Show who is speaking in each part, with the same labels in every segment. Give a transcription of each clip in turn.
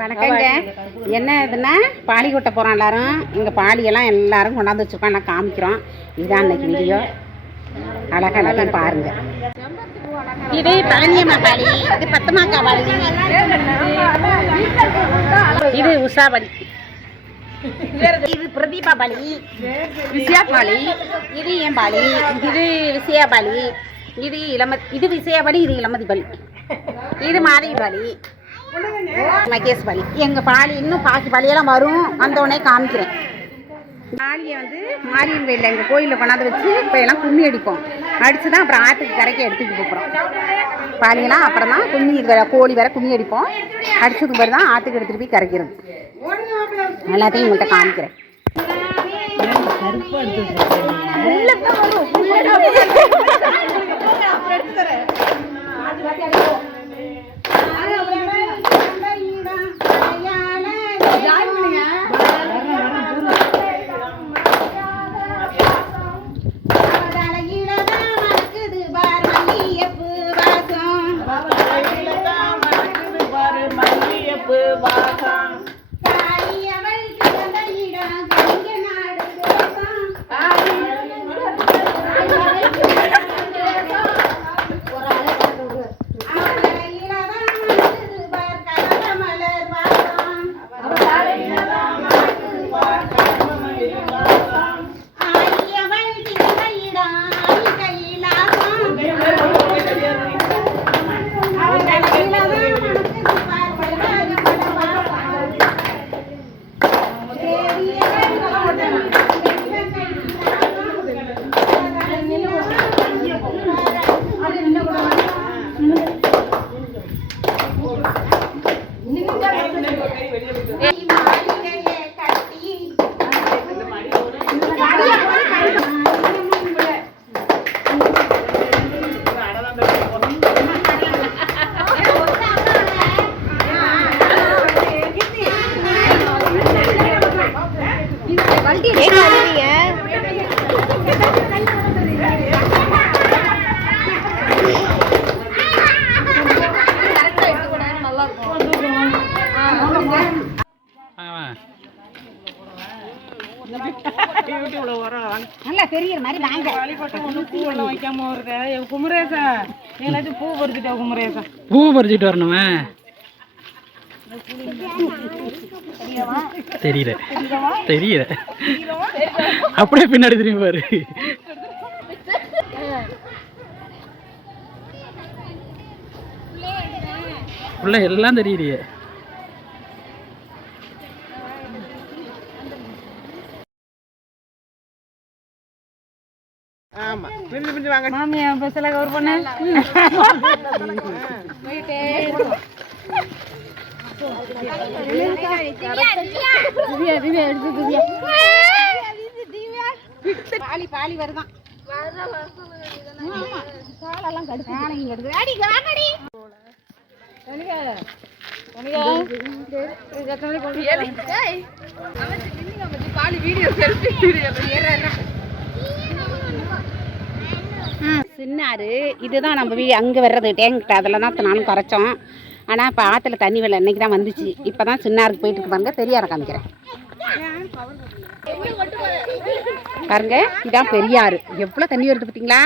Speaker 1: வணக்கங்க. என்ன இதுன்னா பாலி கொட்ட போகிறோம் எல்லாரும். இங்கே பாலியெல்லாம் எல்லாரும் கொண்டாந்து வச்சுருக்கோம் நான் காமிக்கிறோம். இதுதான் இன்னைக்கு வீடியோ அழகா பாருங்க. இது பழனியம்மா பாலி. இது பத்தமாக்கா பாலி. இது உஷா பாலி. இது பிரதீபா பாலி. விசயா பாலி. இது என் பாலி? இது விசயா பாலி. இது இளம இது விசயா பாலி இது இளமதி பாலி. இது மாதவி பாலி. மகேஷ் பாலி. எங்கள் பாலி இன்னும் பாக்கி பாலியெல்லாம் வரும். வந்தோடனே காமிக்கிறேன். பாலியை வந்து மாரியம் கோயிலில் எங்கள் கோயிலில் கொண்டாந்து வச்சு இப்போ எல்லாம் கும்மி அடிப்போம். அடித்து தான் அப்புறம் ஆற்றுக்கு கரைக்க எடுத்துக்கிட்டு போகிறோம் பாலியெல்லாம் அப்புறம் தான் கும்மி வர வேற கோழி வேற கும்மி அடிப்போம். அடிச்சதுக்கு பிறகு தான் ஆற்றுக்கு எடுத்துகிட்டு போய் கரைக்கிறது. எல்லாத்தையும் உங்கள்கிட்ட காமிக்கிறேன். நல்லா தெரியுற மாதிரி வாங்க.
Speaker 2: வைக்காம வருது குமரேசா எல்லாத்தையும் பூ பறிச்சுட்டா குமரேசா
Speaker 3: பூ பறிச்சுட்டு வரணுமே. தெரியல. தெரியல. அப்படியே பின்னாடி திரும்பி பாரு. உள்ள எல்லாம் தெரியலையே
Speaker 2: மாமியா பஸ்ல கவர் பண்ண.
Speaker 1: பாலி பாலி வருதான். கடுப்பு. காலையும் கடுக்கு அடி வாங்கடி சின்னாறு இதுதான் நம்ம வீ அங்கே வர்றது. டேங்கிட்ட அதில் தான் நானும் குறைச்சோம் ஆனால் இப்போ ஆற்றுல தண்ணி வெள்ளம் இன்னைக்கு தான் வந்துச்சு. இப்போ தான் சின்னாருக்கு போயிட்டு இருப்பாங்க பாருங்க. பெரியார காமிக்கிறேன். பாருங்க இதான் பெரியாறு எவ்வளோ தண்ணி வருது பார்த்தீங்களா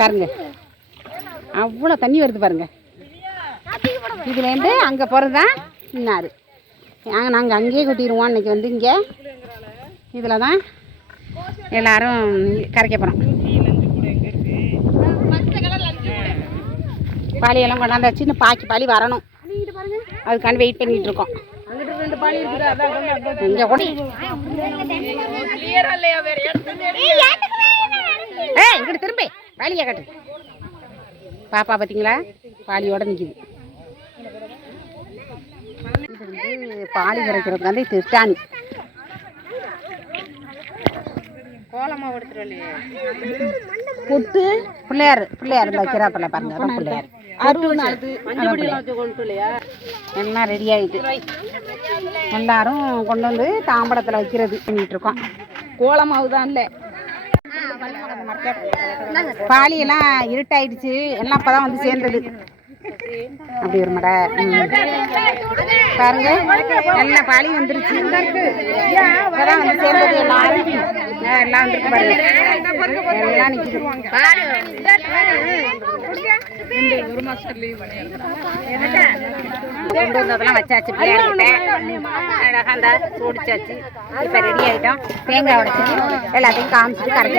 Speaker 1: பாருங்க. அவ்வளோ தண்ணி வருது பாருங்க. இதுலேருந்து அங்கே போகிறது தான் சின்னாறு நாங்கள் நாங்கள் அங்கேயே கூட்டிடுவோம். இன்னைக்கு வந்து இங்கே. இதில் தான் எல்லாரும் கரைக்க போகிறோம் பாலியெல்லாம் கொண்டாந்தாச்சு இன்னும் பாக்கி பாலி வரணும். அதுக்காண்டி வெயிட் பண்ணிட்டு இருக்கோம். இங்கே கூட. ஏ இங்கிட்டு திரும்பி. பாலியை கட்டு. பாப்பா பார்த்தீங்களா பாலியோட நிற்கிது இது வந்து பாலி கரைக்கிறதுக்கு வந்து திருட்டாணி
Speaker 2: கோலமா எடுத்துட்டு
Speaker 1: புட்டு பிள்ளையார் பிள்ளையார் இந்த வைக்கிறாப்பில்ல பாருங்க அதான் பிள்ளையார். எல்லாம் ரெடி ஆயிட்டு. எல்லாரும் கொண்டு வந்து தாம்படத்தில் வைக்கிறது பண்ணிட்டு இருக்கோம்.
Speaker 2: கோலமாவு தான் இல்லை.
Speaker 1: பாலியெல்லாம் இருட்டாயிடுச்சு. எல்லாம் அப்பதான் வந்து சேர்ந்தது. அப்படி ஒரு மடை. பாருங்க நல்ல பாலி வந்துருச்சு. அதான் வந்து சேர்ந்தது எல்லாம் எல்லாம் வந்துருக்கு பாருங்க. எல்லாம் கொண்டு வந்ததெல்லாம் வச்சாச்சு பிள்ளையார்கிட்ட. அழகா அந்த சூடிச்சாச்சு இப்ப ரெடி ஆயிட்டோம். தேங்காய் உடைச்சிட்டு எல்லாத்தையும் காமிச்சிட்டு கரைக்க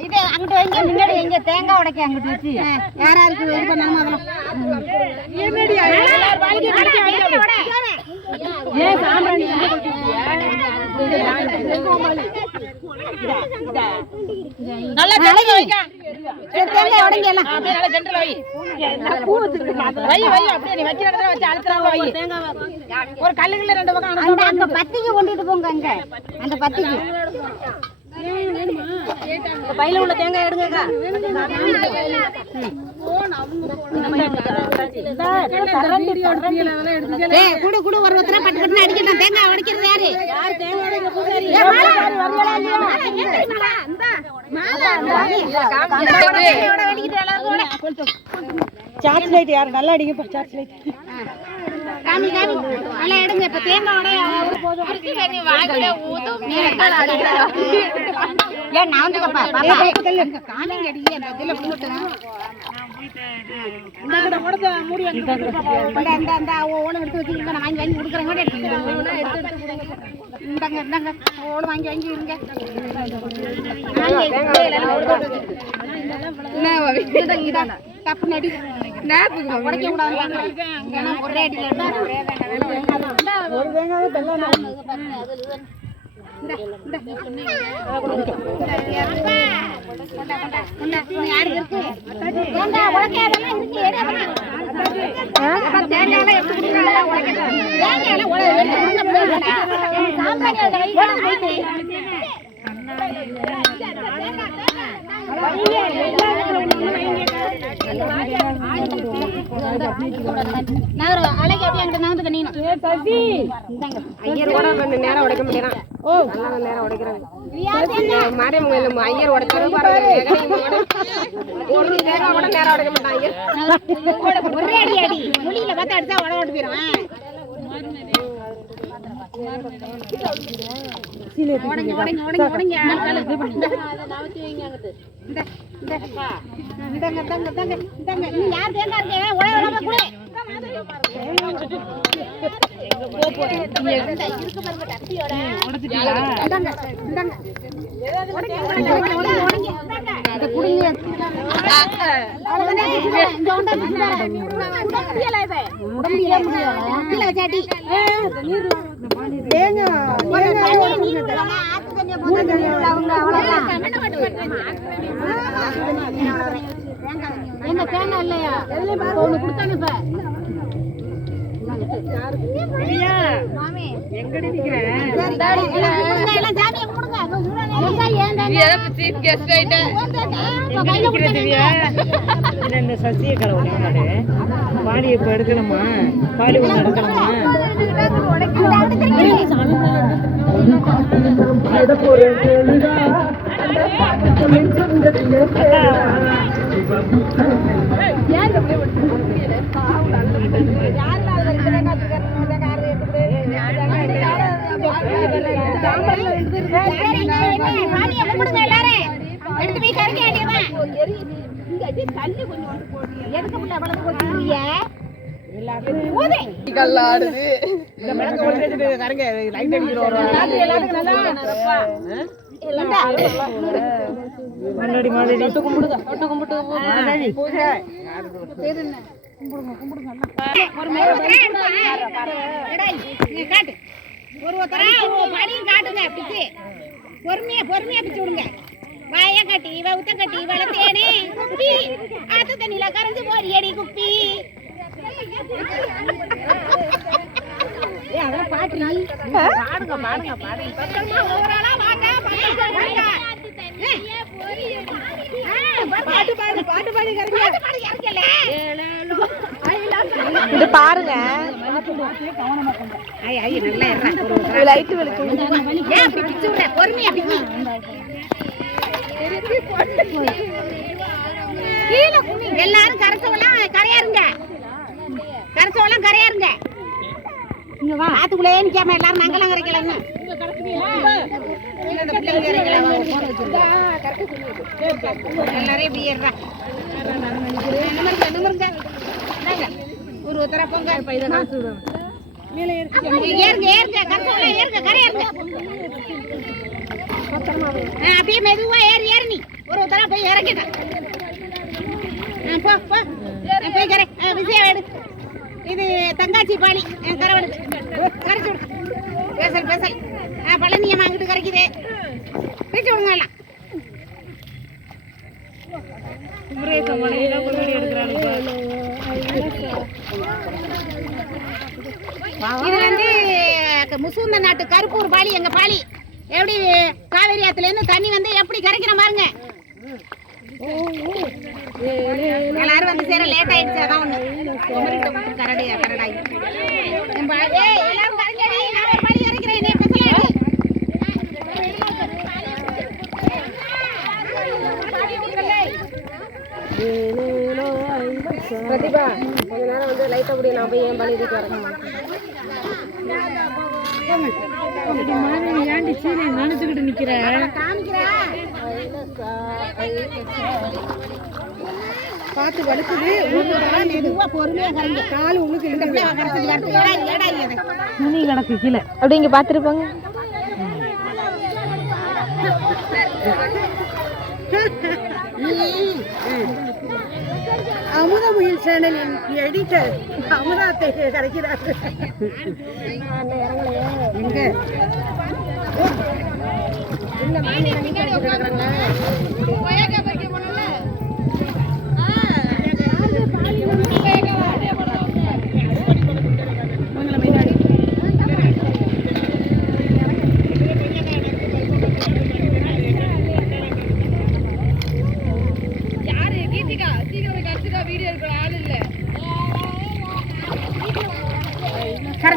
Speaker 1: இது அங்கிட்டு வைங்க முன்னாடி வைங்க. தேங்காய் உடைக்க அங்கிட்டு வச்சு. யார் யாருக்கு இது பண்ணாம அதெல்லாம் நல்லா தேங்காய் சரி, தேங்காய் உடைங்க எல்லாம்.
Speaker 2: ஒரு கல்லுக்குள்ள ரெண்டு பக்கம்
Speaker 1: அந்த அங்க பத்திக்கு கொண்டுட்டு போங்க அங்க. அந்த பத்திக்கு.
Speaker 2: பையில உள்ள தேங்காய் எடுங்கக்கா.
Speaker 1: ஏய் குடு குடு ஒரு ஒருத்தரா பட்டு பட்டு அடிக்கணும் தேங்காய் உடைக்கிறது யாரு? யார் தேங்காய் இந்தா
Speaker 2: சார்ஜ் லைட் யாரு? நல்லா அடிங்க சார்ஜ் லைட்.
Speaker 1: காமி காமி நல்லா எடுங்க இப்ப தேங்காய் ஏன் நான் வந்து காமிங்க அடி அந்த இதுல போட்டு நான் வாங்கி இந்தாங்க இந்தாங்க வாங்கி தப்பு நடி ஒரே
Speaker 2: தேங்காய் நேரம் உடைக்க முடியலாம் ஓ நேரம் உடைக்கிறாங்க மாரியம்மன் கோயில் ஐயர் உடைச்சாரு ஒரு கூட நேரம் உடைக்க மாட்டான் ஐயர்
Speaker 1: ஒரே அடி அடி. முடியல பார்த்து அடிச்சா உடம்பு ஓட்டு உடச்சிட்டீங்களா என்ன தேங்காய் இல்லையா ஒண்ணு கொடுத்தானே இப்ப மாமி.
Speaker 2: இந்த சசிய கடவுளே பாடி இப்ப எடுக்கணுமா? பாடி ஒன்று நடக்கணுமா
Speaker 1: அந்த அடுத்த திருப்பி. சரி, சரி, சாமியை கும்பிடுங்க எல்லாரும். எடுத்து போய் கரைக்க வேண்டியதுதான். எதுக்கு புள்ள அவ்வளவு போட்டுருக்கீங்க? ஊது.
Speaker 2: இந்த மிளகு ஒழிச்சு கரங்க லைட் அடிக்கிறோம் முன்னாடி மாதிரி தொட்டு கும்பிடுங்க தொட்டு கும்பிட்டு பூஜை
Speaker 1: ஒரு முறை எடை, நீ காட்டு. ஒரு ஒருத்தரா ஒரு படியும் காட்டுங்க பிச்சு பொறுமையா பொறுமையா பிச்சு விடுங்க வாய கட்டி இவ உத்த கட்டி வளர்த்தேனே குப்பி ஆத்து தண்ணியில கரைஞ்சு போறியடி குப்பி பாடுங்க பாடுங்க பாட்டு பாடு
Speaker 2: இது பாருங்க.
Speaker 1: ஐய ஐய நல்லா இருறா ஒரு ஒரு
Speaker 2: லைட் வெளிச்சம்
Speaker 1: ஏன் அப்படி பிச்சு விடுற. பொறுமையா பிச்சு கீழே குனி. எல்லாரும் கரைச்சவெல்லாம் கரையாருங்க. கரைச்சவெல்லாம் கரையாருங்க. ஆத்துக்குள்ளே நிக்காம எல்லாரும் நாங்களாம் கரைக்கலாம் வா, எல்லாரையும் இப்படி ஏறுறா. நிமிருங்க, நிமிருங்க. ஒரு ஒருத்தர போங்க. ஏறுங்க ஏறுங்க. கரைச்சவெல்லாம் ஏறுங்க கரையாருங்க. அப்படியே மெதுவா ஏறி ஏறி நீ. ஒரு ஒருத்தரா போய் இறக்கிட்ட போ போய் கரை. விஜயா எடு. இது தங்காச்சி பாணி என் கரவடு கரைச்சி விடு பேசல் பேசல். ஆ பழனியம்மா அங்கிட்டு கரைக்குது. பிரிச்சு விடுங்க எல்லாம். இது வந்து முசூந்த முசுந்த நாட்டு கருப்பூர் பாலி எங்க பாலி. எப்படி காவேரி ஆத்துல இருந்து தண்ணி வந்து எப்படி கரைக்கிற பாருங்க. எல்லாரும் வந்து சேர லேட் ஆயிடுச்சு. அதான் ஒண்ணு. கரடு கரடாயி.
Speaker 2: பிரதிபா கொஞ்ச நேரம் வந்து லைட்டை குடி நான் போய் என் பழி இதுக்கு வரேன்.
Speaker 1: காமிக்கிறேன். பார்த்து வலுக்குது. மெதுவா பொறுமையா கரைங்க கால் உங்களுக்கு ஏடாய் ஏடாய் அது
Speaker 2: அப்படி இங்க பாத்துருப்பாங்க
Speaker 1: அமுதமுயில் சேனலின் எடிட்டர் அமுதாத்தை கரைக்கிறார் எங்க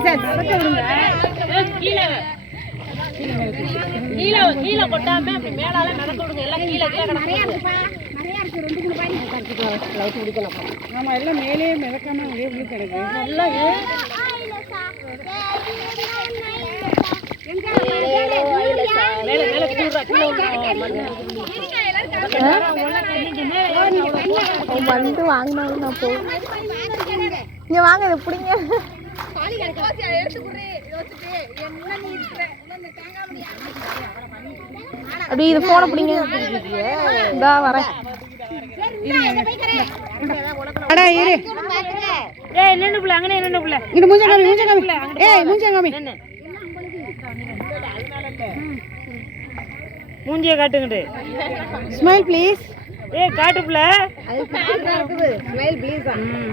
Speaker 1: கரைச்சா கரைச்ச விடுங்க. நிறையா இருக்குப்பா நிறையா இருக்கு ரெண்டு மூணு பாய் ஆமா எல்லாம் மேலே மிதக்காம அப்படியே உள்ள கிடக்கு. நல்லா
Speaker 2: வந்து வாங்கினாலும் நான் போ இங்க வாங்க இதை பிடிங்க அப்படி இது போன பிடிங்க. இந்தா வரேன்.
Speaker 1: அடா இரு.
Speaker 2: ஏய் நின்னு புள்ள அங்கனே நின்னு புள்ள.
Speaker 1: இங்க மூஞ்ச காமி மூஞ்ச காமி. ஏய் மூஞ்ச காமி.
Speaker 2: மூஞ்சிய காட்டுங்கட்டு.
Speaker 1: ஸ்மைல் ப்ளீஸ்
Speaker 2: ஏய் காட்டு புள்ள. அது இருக்குது ஸ்மைல் ப்ளீஸ்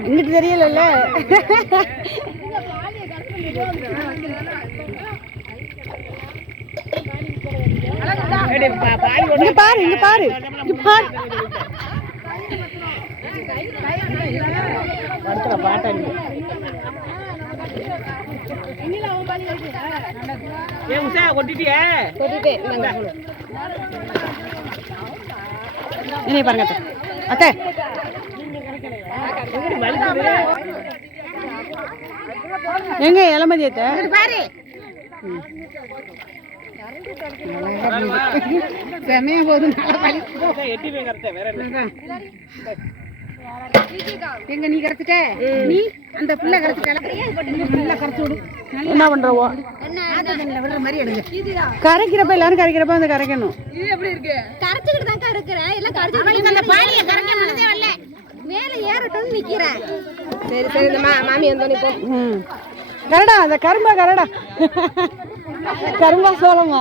Speaker 1: இங்கிட்டு தெரியலல்ல. இங்க பாரு இங்க பாரு. இங்க பாரு.
Speaker 2: கொட்டிட்டே
Speaker 1: என்ன பாருங்க அத்தை. எங்க இளமதி அத்தை? பாரு செமையா போதும் எங்க நீ கரைச்சிட்ட? நீ அந்த புள்ள கரைச்சிட்டால? புள்ள கரைச்சு விடு. என்ன பண்றவோ? விடுற மாதிரி எடுங்க கரைக்கிறப்ப எல்லாரும் கரைக்கிறப்ப அந்த கரைக்கணும்.
Speaker 2: கரைச்சிக்கிட்டு தான் இருக்கிறேன். எல்லாம் கரைச்சி
Speaker 1: அந்த பாலியை கரைக்க மனதே வரல.
Speaker 2: மேல ஏறட்டும் நிக்கிறேன். சரி சரி இந்த மா மாமி வந்தோடனே போ.
Speaker 1: ம். கரடா அந்த கரும்பா கரடா. கரும்பா சோளமா.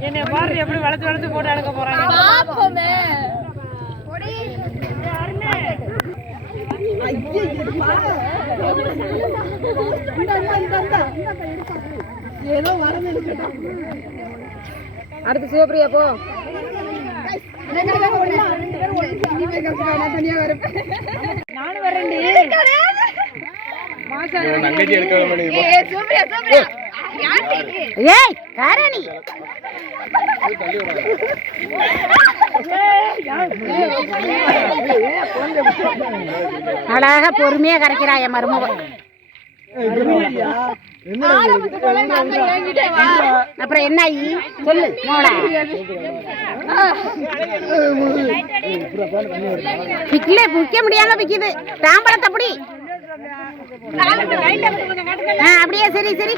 Speaker 4: என்னை பாரு எப்படி வளைச்சு வளைச்சு போட்டு அழுக்க போறாங்க.
Speaker 2: அடுத்து சிவப்பிரியா போ.
Speaker 4: நானும் வரேன்டி.
Speaker 1: ஏய் காரணி. அழகா பொறுமையா கரைக்கிறா என் மருமக அப்புறம் என்ன ஆகி சொல்லு மோளா விக்கல விற்க முடியாம விக்குது தாம்பழத்தை அப்படி அப்படியே சரி சரி.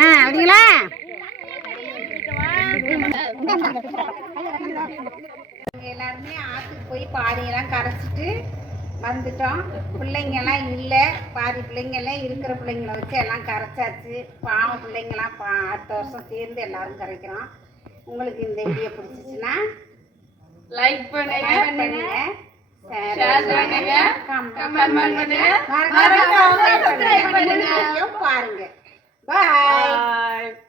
Speaker 1: ஆ அப்படிங்களா? எல்லாருமே ஆற்றுக்கு போய் பாதியெல்லாம் கரைச்சிட்டு வந்துட்டோம். பிள்ளைங்கெல்லாம் இல்லை. பாதி பிள்ளைங்கெல்லாம் இருக்கிற பிள்ளைங்கள வச்சு எல்லாம் கரைச்சாச்சு. பாவம் பிள்ளைங்கெல்லாம் பா அடுத்த வருஷம் சேர்ந்து எல்லாரும் கரைக்கிறோம். உங்களுக்கு இந்த வீடியோ பிடிச்சிச்சுன்னா லைக் பண்ணுங்க. ஷேர் பண்ணுங்க. கமெண்ட் பண்ணுங்க மறக்காம